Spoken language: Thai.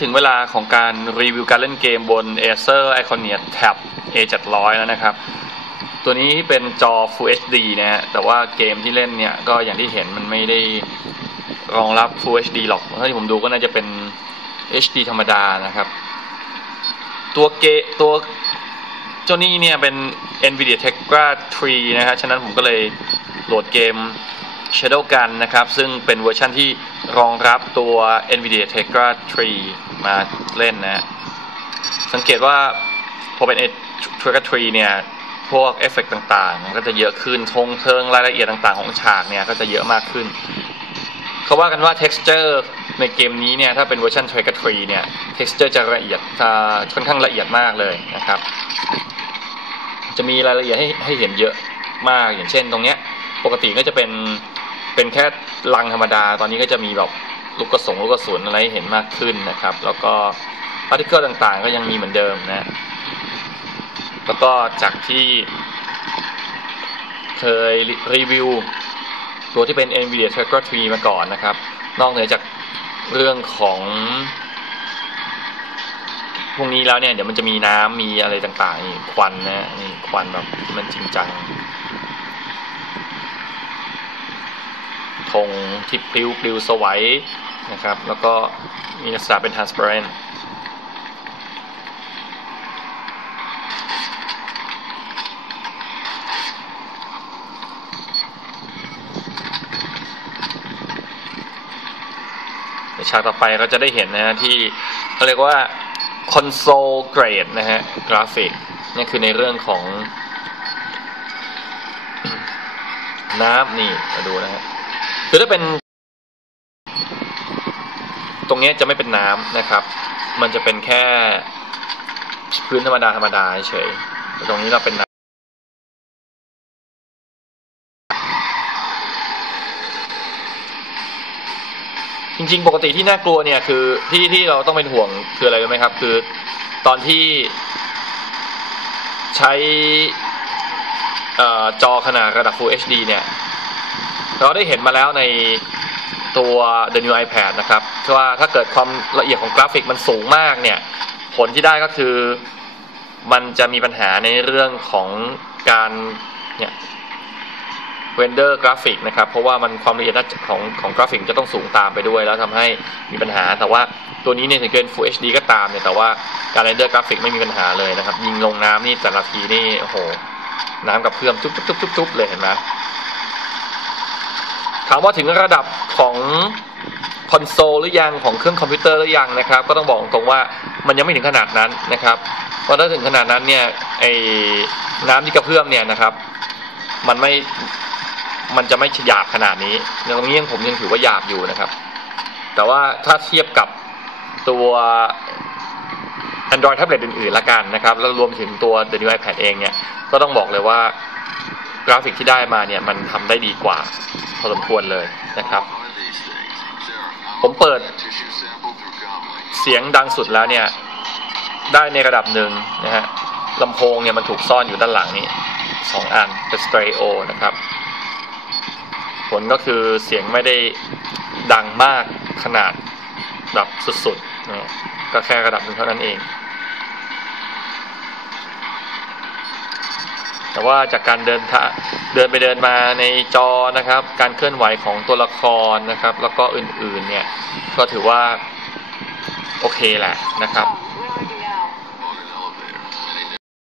ถึงเวลาของการรีวิวการเล่นเกมบน Acer Iconia Tab A700 แล้วนะครับ ตัวนี้เป็นจอ Full HD นะฮะ แต่ว่าเกมที่เล่นเนี่ยก็อย่างที่เห็นมันไม่ได้รองรับ Full HD หรอกถ้าที่ผมดูก็น่าจะเป็น HD ธรรมดานะครับ ตัวเกตัวเจ้านี้เนี่ยเป็น NVIDIA Tegra 3 นะฮะฉะนั้นผมก็เลยโหลดเกม Shadow Gun นะครับ ซึ่งเป็นเวอร์ชันที่รองรับตัว NVIDIA Tegra 3 มาเล่นนะ สังเกตว่าพอเป็น Tegra 3 เนี่ย พวกเอฟเฟกต่างๆก็จะเยอะขึ้นทงเทิงรายละเอียดต่างๆ ของฉากเนี่ย ก็จะเยอะมากขึ้น เขาว่ากันว่า texture ในเกมนี้เนี่ย ถ้าเป็นเวอร์ชัน Tegra 3 เนี่ย texture จะละเอียดค่อนข้างละเอียดมากเลยนะครับ จะมีรายละเอียดให้ให้เห็นเยอะมากอย่างเช่นตรงเนี้ยปกติก็จะเป็น เป็นแค่ลังธรรมดา ตอนนี้ก็จะมีแบบลูกกระสงลูกกระสุนอะไรหเห็นมากขึ้นนะครับ แล้วก็พาร์ติเคิลต่างๆ ก็ยังมีเหมือนเดิมนะ แล้วก็จากที่เคยรีวิวตัวที่เป็น NVIDIA Tegra 3มาก่อนนะครับ นอกเหนือจากเรื่องของพวกนี้แล้วเนี่ย เดี๋ยวมันจะมีน้ำมีอะไรต่างๆ นี่ควันนะนี่ควันแบบมันจริงจัง ธงที่ปลิวปลิวสวัยนะครับ แล้วก็มีลักษณะเป็น transparent ในฉากต่อไปเราจะได้เห็นนะฮะที่เขาเรียกว่า console grade นะฮะกราฟิกนี่คือในเรื่องของน้ำนี่มาดูนะฮะ คือถ้าเป็นตรงนี้จะไม่เป็นน้ำนะครับ มันจะเป็นแค่พื้นธรรมดาธรรมดาเฉยแต่ตรงนี้เราเป็นน้ำจริง ๆ ปกติที่น่ากลัวเนี่ยคือที่ที่เราต้องเป็นห่วงคืออะไรรู้ไหมครับ คือตอนที่ใช้จอขนาดระดับ Full HD เนี่ย เราได้เห็นมาแล้วในตัว The New iPad นะครับว่าถ้าเกิดความละเอียดของกราฟิกมันสูงมากเนี่ย ผลที่ได้ก็คือมันจะมีปัญหาในเรื่องของการเนี่ยเรนเดอร์กราฟิกนะครับ เพราะว่ามันความละเอียดของของกราฟิกจะต้องสูงตามไปด้วย แล้วทำให้มีปัญหา แต่ว่าตัวนี้เนี่ยถึงเป็น Full HD ก็ตามเนี่ยแต่ว่าการเรนเดอร์กราฟิกไม่มีปัญหาเลยนะครับ ยิงลงน้ำนี่แต่ละทีนี่โอ้โห น้ำกับเพื่อมจุ๊บจุ๊บจุ๊บจุ๊บจุ๊บเลยเห็นไหม ถามว่าถึงระดับของคอนโซลหรือยังของเครื่องคอมพิวเตอร์หรือยังนะครับ ก็ต้องบอกตรงว่ามันยังไม่ถึงขนาดนั้นนะครับ เพราะถ้าถึงขนาดนั้นเนี่ยไอ้น้ำที่กระเพื่อมเนี่ยนะครับ มันไม่มันจะไม่หยาบขนาดนี้ตรงนี้ยังผมยังถือว่าหยาบอยู่นะครับ แต่ว่าถ้าเทียบกับตัว Android tablet อื่นๆละกันนะครับ แล้วรวมถึงตัว The New iPad เองเนี่ย ก็ต้องบอกเลยว่า ราฟิกที่ได้มาเนี่ยมันทำได้ดีกว่าพอสมควรเลยนะครับ ผมเปิดเสียงดังสุดแล้วเนี่ย ได้ในระดับหนึ่งนะฮะลำโพงเนี่ยมันถูกซ่อนอยู่ด้านหลังนี้สองอันเป็นสเตรโอนะครับ ผลก็คือเสียงไม่ได้ดังมากขนาดแบบสุดๆนะก็แค่ระดับหนึ่งเท่านั้นเอง แต่ว่าจากการเดินทาเดินไปเดินมาในจอนะครับ การเคลื่อนไหวของตัวละครนะครับ แล้วก็อื่นๆเนี่ยก็ถือว่าโอเคแหละนะครับ